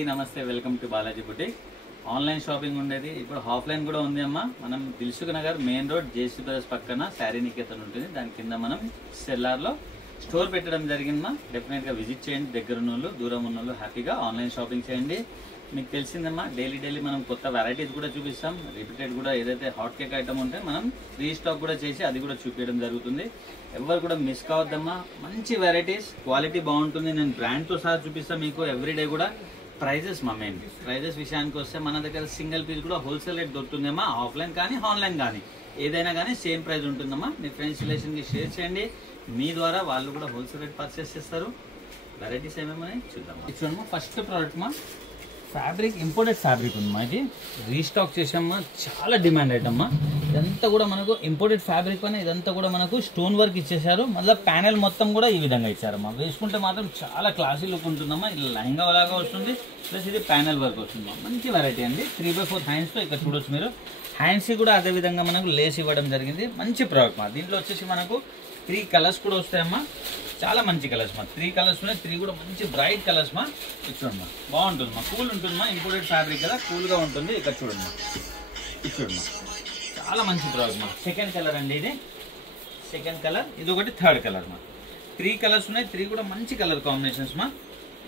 అండి, నమస్తే. Welcome to Balaji boutique. Online shopping ఉండేది, ఇప్పుడు ఆఫ్లైన్ కూడా ఉంది అమ్మా. మనం Dilsukh Nagar main road JC brothers పక్కన శారీ నికేతన్ ఉంటుంది. దాని కింద మనం సెల్లార్లో స్టోర్ పెట్టడం జరిగిందమ్మా. డెఫినెట్గా విజిట్ చేయండి. దగ్గర ఉన్నోళ్ళు దూరం ఉన్నోళ్ళు హ్యాపీగా ఆన్లైన్ షాపింగ్ చేయండి. మీకు తెలిసిందమ్మా, డైలీ మనం కొత్త వెరైటీస్ కూడా చూపిస్తాం. రిపీటెడ్ కూడా ఏదైతే హాట్ కేక్ ఐటమ్ ఉంటే మనం రీస్టాక్ కూడా చేసి అది కూడా చూపించడం జరుగుతుంది. ఎవరు కూడా మిస్ కావద్దమ్మా. మంచి వెరైటీస్, క్వాలిటీ బాగుంటుంది. నేను బ్రాండ్తో సహా చూపిస్తాను మీకు. ఎవ్రీడే కూడా ప్రైజెస్ మా మెయిన్ ప్రైజెస్ విషయానికి వస్తే మన దగ్గర సింగిల్ పీస్ కూడా హోల్సేల్ రేట్ దొరుకుతుందమ్మా. ఆఫ్లైన్ కానీ ఆన్లైన్ కానీ ఏదైనా కానీ సేమ్ ప్రైస్ ఉంటుందమ్మా. మీ ఫ్రెండ్స్ రిలేషన్కి షేర్ చేయండి. మీ ద్వారా వాళ్ళు కూడా హోల్సేల్ రేట్ పర్చేస్ చేస్తారు. వెరైటీస్ ఏమేమని చూద్దామా. చూడమ్మా, ఫస్ట్ ప్రోడక్ట్ మా ఫ్యాబ్రిక్, ఇంపోర్టెడ్ ఫ్యాబ్రిక్ ఉందమ్మా. ఇది రీస్టాక్ చేసామ్మా. చాలా డిమాండ్ ఐటమ్మా. ఇదంతా కూడా మనకు ఇంపోర్టెడ్ ఫ్యాబ్రిక్ అని, ఇదంతా కూడా మనకు స్టోన్ వర్క్ ఇచ్చేసారు. మళ్ళీ ప్యానెల్ మొత్తం కూడా ఈ విధంగా ఇచ్చారమ్మా. వేసుకుంటే మాత్రం చాలా క్లాసీ లుక్ ఉంటుందమ్మా. ఇది లెహంగా లాగా వస్తుంది, ప్లస్ ఇది ప్యానెల్ వర్క్ వస్తుందమ్మా. మంచి వెరైటీ అండి. 3/4 హ్యాండ్స్తో ఇక్కడ చూడొచ్చు మీరు. హ్యాండ్స్ కూడా అదే విధంగా మనకు లేస్ ఇవ్వడం జరిగింది. మంచి ప్రోడక్ట్ మా. దీంట్లో వచ్చేసి మనకు 3 కలర్స్ కూడా వస్తాయమ్మా. చాలా మంచి కలర్స్ మా. 3 కలర్స్ ఉన్నాయి. 3 కూడా మంచి బ్రైట్ కలర్స్ మా. చూడమ్మా, బాగుంటుంది మా. కూల్ ఉంటుంది మా. ఇంపోర్టెడ్ ఫ్యాబ్రిక్ కదా, కూల్గా ఉంటుంది. ఇక్కడ చూడండి మా. చూడమ్మా, చాలా మంచి ప్రోడక్ట్ మా. సెకండ్ కలర్ అండి ఇది. సెకండ్ కలర్, ఇది ఒకటి థర్డ్ కలర్ మా. 3 కలర్స్ ఉన్నాయి. 3 కూడా మంచి కలర్ కాంబినేషన్స్ మా.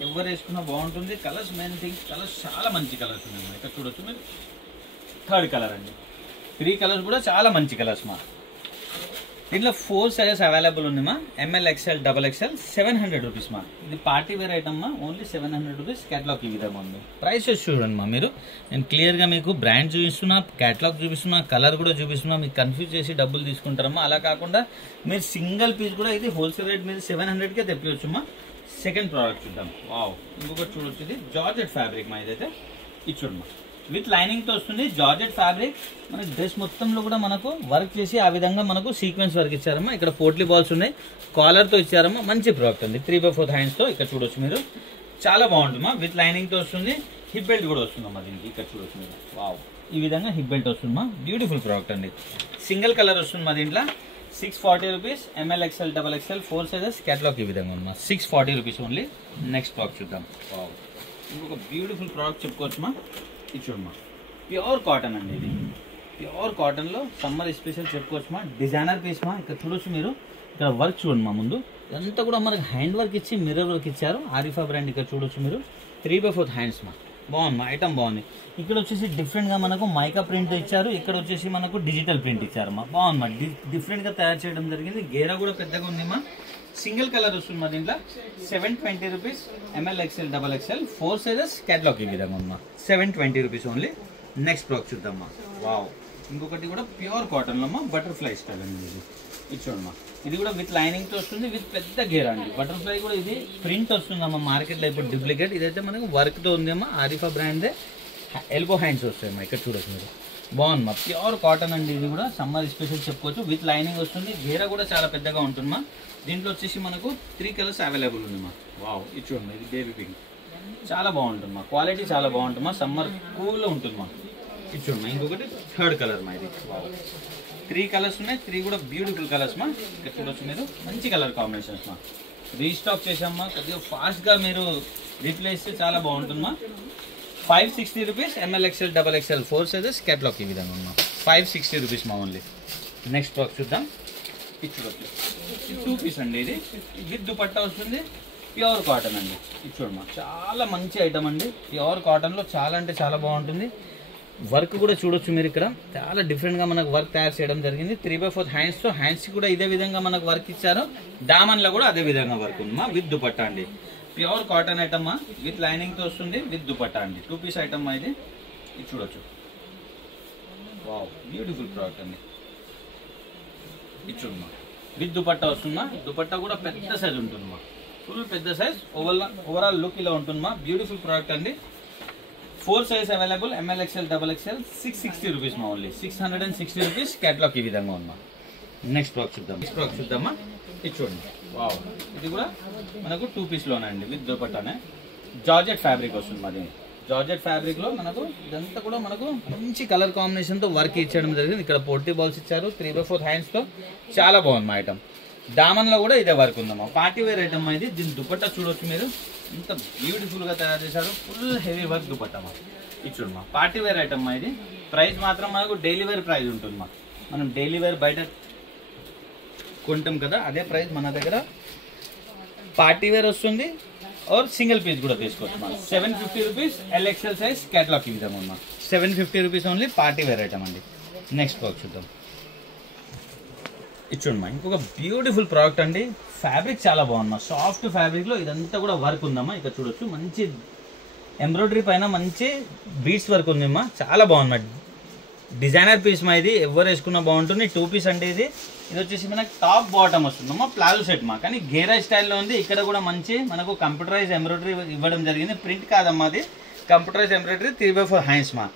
ఎవరు వేసుకున్నా బాగుంటుంది. కలర్స్ మెయిన్ థింగ్, కలర్స్ చాలా మంచి కలర్స్ ఉన్నాయి మా. ఇక్కడ చూడొచ్చు మీరు. థర్డ్ కలర్ అండి. 3 కలర్స్ కూడా చాలా మంచి కలర్స్ మా. దీంట్లో 4 సైజెస్ అవైలబుల్ ఉంది మా. ML, XL, XXL 700 రూపీస్ మా. ఇది పార్టీ వేర్ ఐటమ్ మా. Only 700 rupees. క్యాటలాగ్ ఈ విధంగా ఉంది. ప్రైసెస్ చూడండి మా. మీరు నేను క్లియర్గా మీకు బ్రాండ్ చూపిస్తున్నా, క్యాటలాగ్ చూపిస్తున్నా, కలర్ కూడా చూపిస్తున్నా. మీకు కన్ఫ్యూజ్ చేసి డబ్బులు తీసుకుంటారమ్మా. అలా కాకుండా మీరు సింగిల్ పీస్ కూడా ఇది హోల్సేల్ రేట్ మీరు 700కే తెప్పించచ్చు మా. సెకండ్ ప్రోడక్ట్ చూద్దాం. వావ్, ఇంకొకటి చూడొచ్చు. ఇది జార్జెట్ ఫ్యాబ్రిక్ మా. ఇదైతే ఇది చూడమ్మా, విత్ లైనింగ్ తో వస్తుంది. Georgette fabric. మన డ్రెస్ మొత్తంలో కూడా మనకు వర్క్ చేసి ఆ విధంగా మనకు సీక్వెన్స్ వర్క్ ఇచ్చారమ్మా. ఇక్కడ పోట్లీ బాల్స్ ఉన్నాయి, కాలర్ తో ఇచ్చారమ్మా. మంచి ప్రోడక్ట్ అండి. 3/4 హ్యాండ్స్ తో ఇక్కడ చూడొచ్చు మీరు. చాలా బాగుంటుందమ్మా. విత్ లైనింగ్ తో వస్తుంది. హిప్ బెల్ట్ కూడా వస్తుందమ్మా దీనికి. ఇక్కడ చూడొచ్చు మీరు. వావ్, ఈ విధంగా హిప్ బెల్ట్ వస్తుందమ్మా. బ్యూటిఫుల్ ప్రోడక్ట్ అండి. సింగిల్ కలర్ వస్తుంది మా దీంట్లో. 640 rupees. ML, XL, XXL 4 sizes. Catalogue ఈ విధంగా ఉందమ్మా. 640 రూపీస్ ఓన్లీ. నెక్స్ట్ ప్రోడక్ట్ చూద్దాం. వావ్, ఇంకొక బ్యూటిఫుల్ ప్రోడక్ట్ చెప్పుకోవచ్చు మా. ఇది చూడమ్మా, ప్యూర్ కాటన్ అండి. ఇది ప్యూర్ కాటన్లో సమ్మర్ స్పెషల్ చెప్పుకోవచ్చు మా. డిజైనర్ పీస్ మా. ఇక్కడ చూడొచ్చు మీరు. ఇక్కడ వర్క్ చూడండి మా. ముందు ఇదంతా కూడా మనకు హ్యాండ్ వర్క్ ఇచ్చి మిర్రర్ వర్క్ ఇచ్చారు. ఆరిఫా బ్రాండ్. ఇక్కడ చూడొచ్చు మీరు. 3/4 హ్యాండ్స్ మా. బాగుంది మా. ఐటమ్ బాగుంది. ఇక్కడ వచ్చేసి డిఫరెంట్గా మనకు మైకా ప్రింట్ ఇచ్చారు. ఇక్కడ వచ్చేసి మనకు డిజిటల్ ప్రింట్ ఇచ్చారు మా. బాగుంది మా. డిఫరెంట్గా తయారు చేయడం జరిగింది. గేరా కూడా పెద్దగా ఉంది మా. సింగిల్ కలర్ వస్తుంది మా దీంట్లో. 720 rupees. ML, XL, XXL 4 sizes. Catalogue ఈ విధంగా ఉందమ్మా. 720 రూపీస్ ఓన్లీ. నెక్స్ట్ ప్రోడక్ట్ చూద్దామా. వావ్, ఇంకొకటి కూడా ప్యూర్ కాటన్లో అమ్మా. బటర్ఫ్లై స్టైల్ అండి ఇది. ఇది చూడమ్మా, ఇది కూడా విత్ లైనింగ్తో వస్తుంది. విత్ పెద్ద గేర్ అండి. బటర్ఫ్లై కూడా ఇది ప్రింట్ వస్తుందమ్మా. మార్కెట్లో ఇప్పుడు డూప్లికేట్. ఇదైతే మనకు వర్క్తో ఉందమ్మా. ఆరిఫా బ్రాండ్దే. ఎల్బో హ్యాండ్స్ వస్తాయమ్మా. ఇక్కడ చూడొచ్చు మీరు. బాగుందమ్మా. ప్యూర్ కాటన్ అండి. ఇది కూడా సమ్మర్ స్పెషల్ చెప్పుకోవచ్చు. విత్ లైనింగ్ వస్తుంది. గేర కూడా చాలా పెద్దగా ఉంటుందమ్మా. దీంట్లో వచ్చేసి మనకు 3 కలర్స్ అవైలబుల్ ఉందమ్మా. వావ్, ఇది చూడండి. ఇది బేబీ పింక్. చాలా బాగుంటుందమ్మా. క్వాలిటీ చాలా బాగుంటుందమ్మా. సమ్మర్ కూల్గా ఉంటుందమ్మా. ఇది చూడమ్మా, ఇంకొకటి థర్డ్ కలర్ మా. ఇది వావ్, 3 కలర్స్ ఉన్నాయి. 3 కూడా బ్యూటిఫుల్ కలర్స్ మా. ఇక్కడ చూడొచ్చు మీరు. మంచి కలర్ కాంబినేషన్స్ మా. రీస్టాక్ చేసామ్మా. కొద్దిగా ఫాస్ట్గా మీరు రిప్లై ఇస్తే చాలా బాగుంటుందమ్మా. 560 rupees. ML, XL, XXL 4 sizes. Catalogue ఈ విధంగా ఉన్నా. 560 రూపీస్ మా ఓన్లీ. నెక్స్ట్ బాక్స్ చూద్దాం. ఇది చూడొచ్చు. 2 పీస్ అండి. ఇది విత్ దుపట్టా వస్తుంది. ప్యూర్ కాటన్ అండి. ఇది చూడమ్మా, చాలా మంచి ఐటమ్ అండి. ప్యూర్ కాటన్లో చాలా అంటే చాలా బాగుంటుంది. వర్క్ కూడా చూడొచ్చు మీరు. ఇక్కడ చాలా డిఫరెంట్గా మనకు వర్క్ తయారు చేయడం జరిగింది. 3/4 హ్యాండ్స్తో. హ్యాండ్స్ కూడా ఇదే విధంగా మనకు వర్క్ ఇచ్చారు. డామన్లో కూడా అదే విధంగా వర్క్ ఉందమ్మా. విత్ దుపట్టా అండి. ప్యూర్ కాటన్ ఐటమ్ మా. విత్ లైనింగ్తో వస్తుంది. విత్ దుపట్టా అండి. 2 పీస్ ఐటమ్ మా. ఇది ఇది చూడొచ్చు. వావ్, బ్యూటిఫుల్ ప్రోడక్ట్ అండి. ఇది చూడమ్మా, విత్ దుపట్టా వస్తుందా. దుపట్టా కూడా పెద్ద సైజ్ ఉంటుందమ్మా. ఫుల్ పెద్ద సైజ్. ఓవరాల్ లుక్ ఇలా ఉంటుందమ్మా. బ్యూటిఫుల్ ప్రోడక్ట్ అండి. 4 size available. ML, XL, XXL 660 rupees మా ఓన్లీ. 660 రూపీస్. క్యాటలాగ్ ఈ విధంగా ఉందమ్మా. నెక్స్ట్ ప్రోడక్ట్ చూద్దాం. నెక్స్ట్ ప్రోడక్ట్ చూద్దామా. ఇది చూడండి. వావ్, ఇది కూడా మనకు 2 పీస్లోనే అండి. విత్ దుపట్టానే. జార్జెట్ ఫ్యాబ్రిక్ వస్తుంది మాది. జార్జెట్ ఫ్యాబ్రిక్ లో మనకు ఇదంతా కూడా మనకు మంచి కలర్ కాంబినేషన్ తో వర్క్ ఇచ్చడం జరిగింది. ఇక్కడ పోర్టీ బాల్స్ ఇచ్చారు 3/4 హ్యాండ్స్ తో. చాలా బాగుంది మా ఐటమ్. దామన్లో కూడా ఇదే వర్క్ ఉందమ్మా. పార్టీ వేర్ ఐటమ్ ఇది. దీని దుపట్టా చూడొచ్చు మీరు, ఎంత బ్యూటిఫుల్ గా తయారు చేశారు. ఫుల్ హెవీ వర్క్ దుపట్టా ఇది చూడమ్మా. పార్టీ వేర్ ఐటమ్ ఇది. ప్రైస్ మాత్రం మనకు డైలీ వేర్ ప్రైస్ ఉంటుందమ్మా. మనం డైలీ వేర్ బయట కొంటాం కదా, అదే ప్రైస్ మన దగ్గర పార్టీ వేర్ వస్తుంది. और सिंगल पीस కూడా తీసుకోవచ్చు మనం. 750 రూపీస్ LXL సైజ్ కేటలాగ్ ఈ విధంగా ఉంది. 750 rupees only party wear item అండి. నెక్స్ట్ ప్రోడక్ట్ చూద్దాం. ఇచ్చుండమ్మా ఇంకొక బ్యూటిఫుల్ ప్రోడక్ట్ అండి. ఫ్యాబ్రిక్ చాలా బాగుందమ్మా. సాఫ్ట్ ఫ్యాబ్రిక్ లో ఇదంతా కూడా వర్క్ ఉందమ్మా. ఇక్కడ చూడొచ్చు మంచి ఎంబ్రాయిడరీ పైన మంచి బీడ్స్ వర్క్ ఉందమ్మా. చాలా బాగుందమ్మా. డిజైనర్ పీస్ మా ఇది. ఎవరు వేసుకున్నా బాగుంటుంది. 2 పీస్ అంటే ఇది. ఇది వచ్చేసి మనకు టాప్ బాటమ్ వస్తుందమ్మా. ప్లాజో సెట్ మా, కానీ గేరా స్టైల్లో ఉంది. ఇక్కడ కూడా మంచి మనకు కంప్యూటరైజ్ ఎంబ్రాయిడరీ ఇవ్వడం జరిగింది. ప్రింట్ కాదమ్మా అది, కంప్యూటరైజ్ ఎంబ్రాయిడరీ 3/4 హ్యాండ్స్ మా.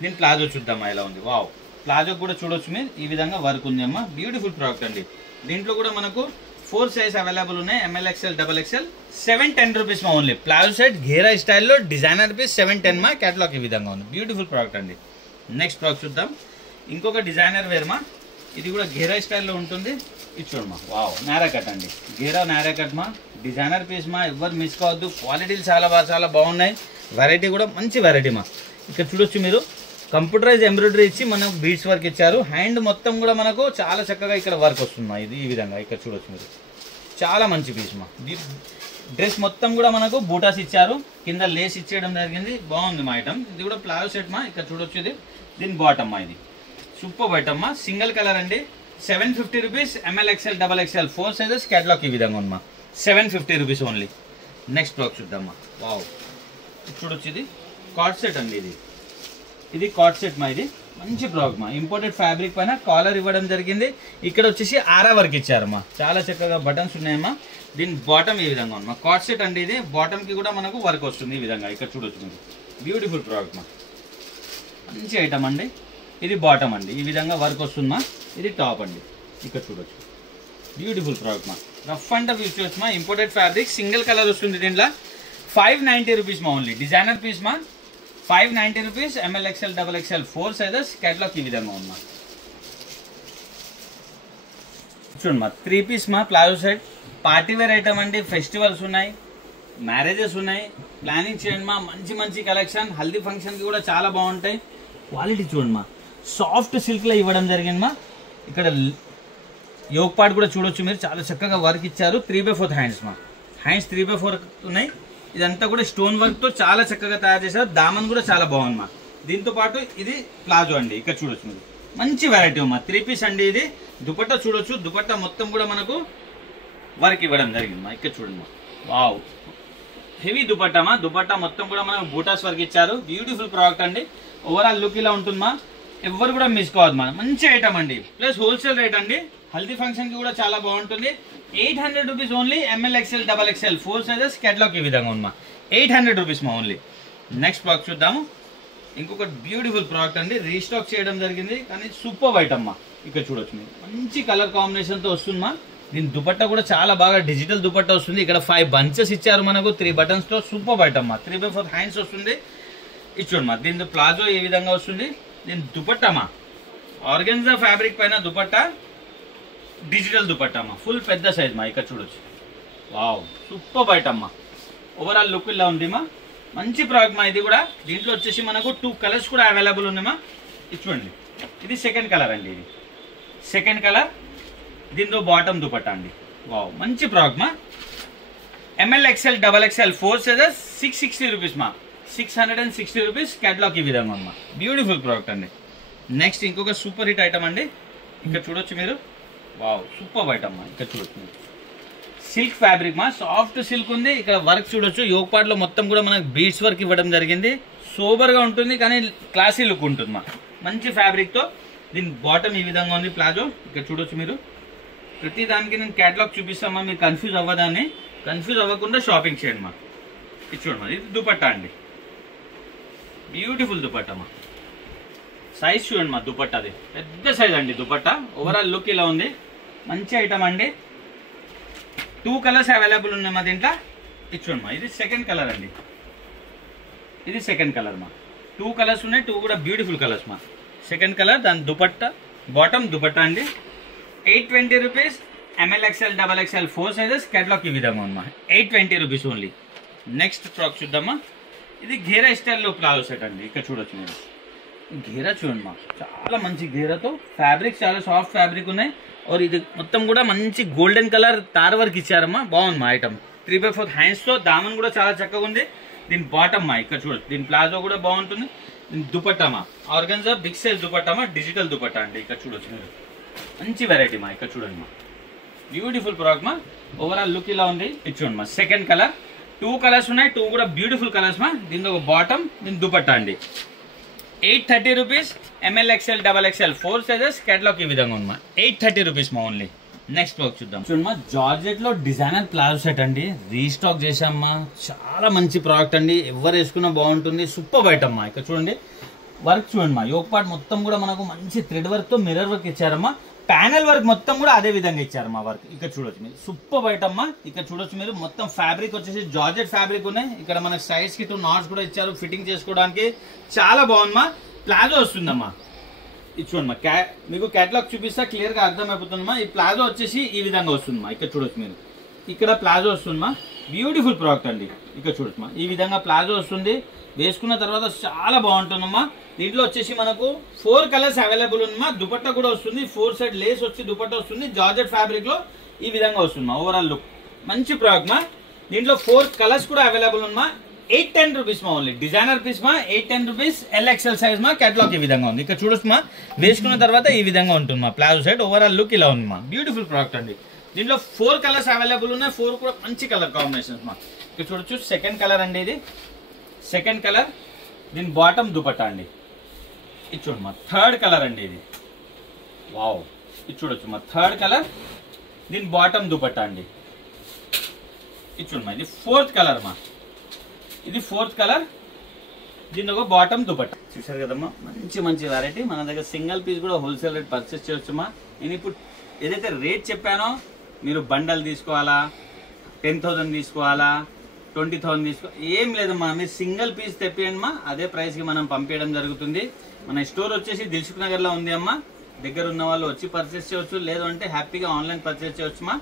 దీని ప్లాజో చూద్దామా ఎలా ఉంది. వావ్, ప్లాజో కూడా చూడొచ్చు మీరు. ఈ విధంగా వర్క్ ఉంది అమ్మా. బ్యూటిఫుల్ ప్రోడక్ట్ అండి. దీంట్లో కూడా మనకు 4 సైజ్ అవైలబుల్ ఉన్నాయి. ML XL XXL. 710 రూపీస్ మా ఓన్లీ. ప్లాజో సెట్ గేరా స్టైల్లో డిజైనర్ పీస్ 710 మా. కేటలాగ్ ఈ విధంగా ఉంది. బ్యూటిఫుల్ ప్రోడక్ట్ అండి. నెక్స్ట్ ప్రోడక్ట్ చూద్దాం. ఇంకొక డిజైనర్ వేర్ మా. ఇది కూడా గేరా స్టైల్లో ఉంటుంది. ఇది చూడమ్మా. వావ్, నారా కట్ అండి. గేరా నారా కట్ మా. డిజైనర్ పీస్ మా. ఎవరు మిస్ కావద్దు. క్వాలిటీలు చాలా బాగున్నాయి. వెరైటీ కూడా మంచి వెరైటీ మా. ఇక్కడ చూడొచ్చు మీరు. కంప్యూటరైజ్ ఎంబ్రాయిడరీ ఇచ్చి మనకు బీడ్స్ వర్క్ ఇచ్చారు. హ్యాండ్ మొత్తం కూడా మనకు చాలా చక్కగా ఇక్కడ వర్క్ వస్తుంది మా. ఇది ఈ విధంగా ఇక్కడ చూడొచ్చు మీరు. చాలా మంచి పీస్ మా. డ్రెస్ మొత్తం కూడా మనకు బూటాస్ ఇచ్చారు. కింద లేస్ ఇచ్చేయడం జరిగింది. బాగుంది మా ఐటమ్. ఇది కూడా ప్లాజో సెట్ మా. ఇక్కడ చూడొచ్చు ఇది. దీని బాటమ్ మా. ఇది సూపర్ ఐటమ్ మా. సింగిల్ కలర్ అండి. 750 rupees. ML XL XXL 4 sizes. Catalogue ఈ విధంగా ఉందమ్మా. 750 రూపీస్ ఓన్లీ. నెక్స్ట్ ప్రోడక్ట్ చూద్దామా. వావ్, చూడొచ్చు ఇది కార్డ్ సెట్ అండి. ఇది కార్డ్ సెట్ మా. ఇది మంచి ప్రోడక్ట్ మా. ఇంపోర్టెడ్ ఫ్యాబ్రిక్ పైన కాలర్ ఇవ్వడం జరిగింది. ఇక్కడ వచ్చేసి ఆరా వర్క్ ఇచ్చారమ్మా. చాలా చక్కగా బటన్స్ ఉన్నాయమ్మా. దీని బాటమ్ ఈ విధంగా ఉంది మా. కార్డ్ సెట్ అండి ఇది. బాటమ్ కి కూడా మనకు వర్క్ వస్తుంది ఈ విధంగా. ఇక్కడ చూడొచ్చు మీరు. బ్యూటిఫుల్ ప్రోడక్ట్ మా. మంచి ఐటమ్ అండి. ఇది బాటమ్ అండి. ఈ విధంగా వర్క్ వస్తుందమ్మా. ఇది టాప్ అండి. ఇక్కడ చూడొచ్చు. బ్యూటిఫుల్ ప్రోడక్ట్ మా. రఫ్ అండ్ టఫ్ యూస్ చేయొచ్చు మా. ఇంపోర్టెడ్ ఫ్యాబ్రిక్ సింగిల్ కలర్ వస్తుంది దీంట్లో. 590 రూపీస్ మా ఓన్లీ. డిజైనర్ పీస్ మా. 590 rupees. ML XL XXL 4 sizes. Catalogue ఈ విధంగా ఉందమ్మా. చూడమ్మా 3 పీస్ మా. Palazzo set. Party wear item అండి. ఫెస్టివల్స్ ఉన్నాయి, మ్యారేజెస్ ఉన్నాయి. ప్లానింగ్ చేయండి మా. మంచి కలెక్షన్. హల్దీ ఫంక్షన్కి కూడా చాలా బాగుంటాయి. క్వాలిటీ చూడండి మా. సాఫ్ట్ సిల్క్లో ఇవ్వడం జరిగింది మా. ఇక్కడ యోగ్ పార్ట్ కూడా చూడొచ్చు మీరు. చాలా చక్కగా వర్క్ ఇచ్చారు. 3/4 హ్యాండ్స్ మా. హ్యాండ్స్ 3/4 ఉన్నాయి. ఇదంతా కూడా స్టోన్ వర్క్ తో చాలా చక్కగా తయారు చేశారు. దామన్ కూడా చాలా బాగుంది మా. దీంతో పాటు ఇది ప్లాజో అండి. ఇక్కడ చూడొచ్చు మీరు. మంచి వెరైటీ మా. 3 పీస్ అండి ఇది. దుపట్టా చూడొచ్చు. దుపట్టా మొత్తం కూడా మనకు వర్క్ ఇవ్వడం జరిగింది మా. ఇక్కడ చూడండి మా. వావ్, హెవీ దుపట్టా మా. దుపట్టా మొత్తం కూడా మనకు బూటాస్ వర్క్ ఇచ్చారు. బ్యూటిఫుల్ ప్రోడక్ట్ అండి. ఓవరాల్ లుక్ ఇలా ఉంటుంది మా. ఎవరు కూడా మిస్ కావద్దు మా. మంచి ఐటమ్ అండి. ప్లస్ హోల్సేల్ రేట్ అండి. హల్దీ ఫంక్షన్ కి కూడా చాలా బాగుంటుంది. 800 rupees only. ML XL XXL 4 sizes. Catalogue ఈ విధంగా ఉందమ్మా. 800 రూపీస్ మా ఓన్లీ. నెక్స్ట్ ప్రోడక్ట్ చూద్దాము. ఇంకొక బ్యూటిఫుల్ ప్రోడక్ట్ అండి. రీస్టాక్ చేయడం జరిగింది, కానీ సూపర్ ఐటమ్ మా. ఇక్కడ చూడొచ్చు మీరు. మంచి కలర్ కాంబినేషన్ తో వస్తుందమ్మా. దీని దుపట్టా కూడా చాలా బాగా డిజిటల్ దుపట్టా వస్తుంది. ఇక్కడ 5 బంచెస్ ఇచ్చారు మనకు. 3 బటన్స్ తో. సూపర్ ఐటమ్ మా. 3/4 హ్యాండ్స్ వస్తుంది. ఇచ్చోండి మా. దీని ప్లాజో ఈ విధంగా వస్తుంది. దీని దుపట్టా మా. ఆర్గెన్జా ఫ్యాబ్రిక్ పైన దుపట్టా. డిజిటల్ దుపట్టా మా. ఫుల్ పెద్ద సైజ్ మా. ఇక్కడ చూడొచ్చు. వావ్, సూపర్ ఐటమ్ మా. ఓవరాల్ లుక్ ఇలా ఉంది మా. మంచి ప్రోడక్ట్ మా. ఇది కూడా. దీంట్లో వచ్చేసి మనకు 2 కలర్స్ కూడా అవైలబుల్ ఉంది మా. ఇది చూడండి. ఇది సెకండ్ కలర్ అండి. ఇది సెకండ్ కలర్. దీంతో బాటమ్ దుపట్టా అండి. వావ్, మంచి ప్రోడక్ట్ మా. ML XL XXL 4 sizes. 660 rupees మా. 660 రూపీస్. కేటలాగ్ ఈ విధంగా ఉందమ్మా. బ్యూటిఫుల్ ప్రోడక్ట్ అండి. నెక్స్ట్ ఇంకొక సూపర్ హిట్ ఐటమ్ అండి. ఇక్కడ చూడొచ్చు మీరు. వావ్, సూపర్ ఐటమ్ మా. ఇక్కడ చూడొచ్చు మీరు. సిల్క్ ఫ్యాబ్రిక్ మా. సాఫ్ట్ సిల్క్ ఉంది. ఇక్కడ వర్క్ చూడొచ్చు. యోగ్ పార్ట్ లో మొత్తం కూడా మనకు బీడ్స్ వర్క్ ఇవ్వడం జరిగింది. సోబర్ గా ఉంటుంది, కానీ క్లాసీ లుక్ ఉంటుంది మా. మంచి ఫ్యాబ్రిక్ తో. దీని బాటమ్ ఈ విధంగా ఉంది. ప్లాజో ఇక్కడ చూడొచ్చు మీరు. ప్రతి దానికి నేను కేటలాగ్ చూపిస్తామా. మీరు కన్ఫ్యూజ్ అవ్వదాన్ని. కన్ఫ్యూజ్ అవ్వకుండా షాపింగ్ చేయండి మా. ఇది చూడమ్మా. ఇది దుపట్టా అండి. బ్యూటిఫుల్ దుపట్టా మా. సైజ్ చూడండి మా. దుపట్టాది పెద్ద సైజ్ అండి దుపట్టా. ఓవరాల్ లుక్ ఇలా ఉంది. మంచి ఐటమ్ అండి. 2 కలర్స్ అవైలబుల్ ఉన్నాయి మా దీంట్లో. ఇది చూడండి మా. ఇది సెకండ్ కలర్ అండి. ఇది సెకండ్ కలర్ మా. 2 కలర్స్ ఉన్నాయి. 2 కూడా బ్యూటిఫుల్ కలర్స్ మా. Second colour. దాని దుపట్టా బాటమ్ దుపట్టా అండి. 820 rupees. ML XL XXL 4 sizes catalogue ఈ విధంగా ఉందమ్మా. 820 రూపీస్ ఓన్లీ. నెక్స్ట్ ఫ్రాక్ చూద్దామా. ఇది ఘేరా స్టైల్లో ప్లాజో సెట్ అండి. ఇక్కడ చూడొచ్చు మీరు. ఘేరా చూడండి మా, చాలా మంచి ఘేరాతో ఫ్యాబ్రిక్ చాలా సాఫ్ట్ ఫ్యాబ్రిక్ ఉన్నాయి. और ఇది మొత్తం కూడా మంచి గోల్డెన్ కలర్ తార్ వర్క్ ఇచ్చారమ్మా. బాగుంది మా ఐటమ్. 3/4 హ్యాండ్స్ తో దామన్ కూడా చాలా చక్కగా ఉంది. దీని బాటమ్ మా ఇక్కడ చూడండి. దీని ప్లాజో కూడా బాగుంటుంది. దీని దుపట్టామా ఆర్గన్జా బిగ్ సైజ్ దుపట్టామా, డిజిటల్ దుపట్టా అండి. ఇక్కడ చూడొచ్చు మీరు. మంచి వెరైటీ మా. ఇక్కడ చూడండి మా, బ్యూటిఫుల్ ప్రోడక్ట్ మా. ఓవరాల్ లుక్ ఇలా ఉంది. ఇది చూడండి మా. సెకండ్ కలర్, 2 కలర్స్ ఉన్నాయి. 2 కూడా బ్యూటిఫుల్ కలర్స్ మా. దీని ఒక బాటమ్, దీని దుపట్టా అండి. 830 rupees. ML XL XXL 4 sizes catalogue ఈ విధంగా ఉంది మా. 830 రూపీస్ మా ఓన్లీ. నెక్స్ట్ వర్క్ చూద్దాం. చూడమ్మా, జార్జెట్ లో డిజైనర్ ప్లాజో సెట్ అండి. రీస్టాక్ చేసామ్మా. చాలా మంచి ప్రోడక్ట్ అండి. ఎవరు వేసుకున్నా బాగుంటుంది. సూపర్ ఐటమ్ మా. ఇక్కడ చూడండి వర్క్ చూడండి మా. యోక్ పార్ట్ మొత్తం కూడా మనకు మంచి థ్రెడ్ వర్క్ తో మిర్రర్ వర్క్ ఇచ్చారమ్మా. ప్యానెల్ వర్క్ మొత్తం కూడా అదే విధంగా ఇచ్చారు మా వర్క్. ఇక్కడ చూడొచ్చు మీరు. సూపర్ ఐటమ్ మా. ఇక్కడ చూడొచ్చు మీరు. మొత్తం ఫ్యాబ్రిక్ వచ్చేసి జార్జెట్ ఫ్యాబ్రిక్ ఉన్నాయి. ఇక్కడ మనకి సైడ్స్ కి 2 నాట్స్ కూడా ఇచ్చారు ఫిట్టింగ్ చేసుకోవడానికి. చాలా బాగుంది మా. ప్లాజో వస్తుందమ్మా. ఇది చూడండి మా. మీకు కేటలాగ్ చూపిస్తా క్లియర్ గా అర్థమైపోతుందమ్మా. ఈ ప్లాజో వచ్చేసి ఈ విధంగా వస్తుందమ్మా. ఇక్కడ చూడొచ్చు మీరు. ఇక్కడ ప్లాజో వస్తుందమ్మా. బ్యూటిఫుల్ ప్రోడక్ట్ అండి. ఇక్కడ చూడొచ్చు మా. ఈ విధంగా ప్లాజో వస్తుంది. వేసుకున్న తర్వాత చాలా బాగుంటుందమ్మా. దీంట్లో వచ్చేసి మనకు 4 కలర్స్ అవైలబుల్ ఉందమ్మా. దుపట్టా కూడా వస్తుంది. 4 సైడ్ లేస్ వచ్చి దుపట్టా వస్తుంది. జార్జెట్ ఫ్యాబ్రిక్ లో ఈ విధంగా వస్తుంది మా. ఓవరాల్ లుక్ మంచి ప్రోడక్ట్ మా. దీంట్లో 4 కలర్స్ కూడా అవైలబుల్ ఉందమ్మా. 810 రూపీస్ మా ఓన్లీ. డిజైనర్ పీస్ మా. 810 రూపీస్. LXL సైజ్ మా. కేటలాగ్ ఈ విధంగా ఉంది. ఇక్కడ చూడొచ్చు మా. వేసుకున్న తర్వాత ఈ విధంగా ఉంటుంది మా. ప్లాజో సైడ్ ఓవరాల్ లుక్ ఇలా ఉంది మా. బ్యూటిఫుల్ ప్రోడక్ట్ అండి. దీంట్లో 4 కలర్స్ అవైలబుల్ ఉన్నాయి. 4 కూడా మంచి కలర్ కాంబినేషన్స్ మా. ఇక్కడ చూడొచ్చు సెకండ్ కలర్ అండి. ఇది సెకండ్ కలర్. దీని బాటమ్ దుపట్టా అండి. ఇది చూడండి మా. థర్డ్ కలర్ అండి. ఇది వావ్. ఇది చూడొచ్చు మా. Third colour. దీని బాటమ్ దుపట్టా అండి. ఇది చూడండి మా. ఇది 4th కలర్ మా. ఇది 4th కలర్. దీని ఒక బాటమ్ దుపట్టా. చూసారు కదమ్మా, మంచి మంచి వెరైటీ. మన దగ్గర సింగిల్ పీస్ కూడా హోల్సేల్ రేట్ పర్చేస్ చేయొచ్చమ్మా. నేను ఇప్పుడు ఏదైతే రేట్ చెప్పానో మీరు బండల్ తీసుకోవాలా, 10,000 తీసుకోవాలా, 20,000 తీసుకో, ఏం లేదమ్మా. మీరు సింగిల్ పీస్ తెప్పియండి మా. అదే ప్రైస్ కి మనం పంపించడం జరుగుతుంది. మన స్టోర్ వచ్చేసి దిల్సుఖ్ నగర్ లో ఉంది అమ్మా. దగ్గర ఉన్న వాళ్ళు వచ్చి పర్చేస్ చేయొచ్చు. లేదు అంటే హ్యాపీగా ఆన్లైన్ పర్చేస్ చేయొచ్చు మా.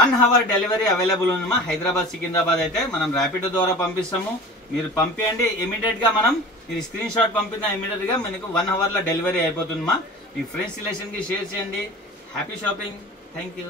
1 అవర్ డెలివరీ అవైలబుల్ ఉందమ్మా. హైదరాబాద్ సికింద్రాబాద్ అయితే మనం ర్యాపిడో ద్వారా పంపిస్తాము. మీరు పంపించండి. ఇమీడియట్ గా మీరు స్క్రీన్ షాట్ పంపిన ఇమీడియట్ గా మనకు 1 అవర్ లో డెలివరీ అయిపోతుందమ్మా. మీ ఫ్రెండ్స్ రిలేషన్ కి షేర్ చేయండి. Happy shopping. Thank you.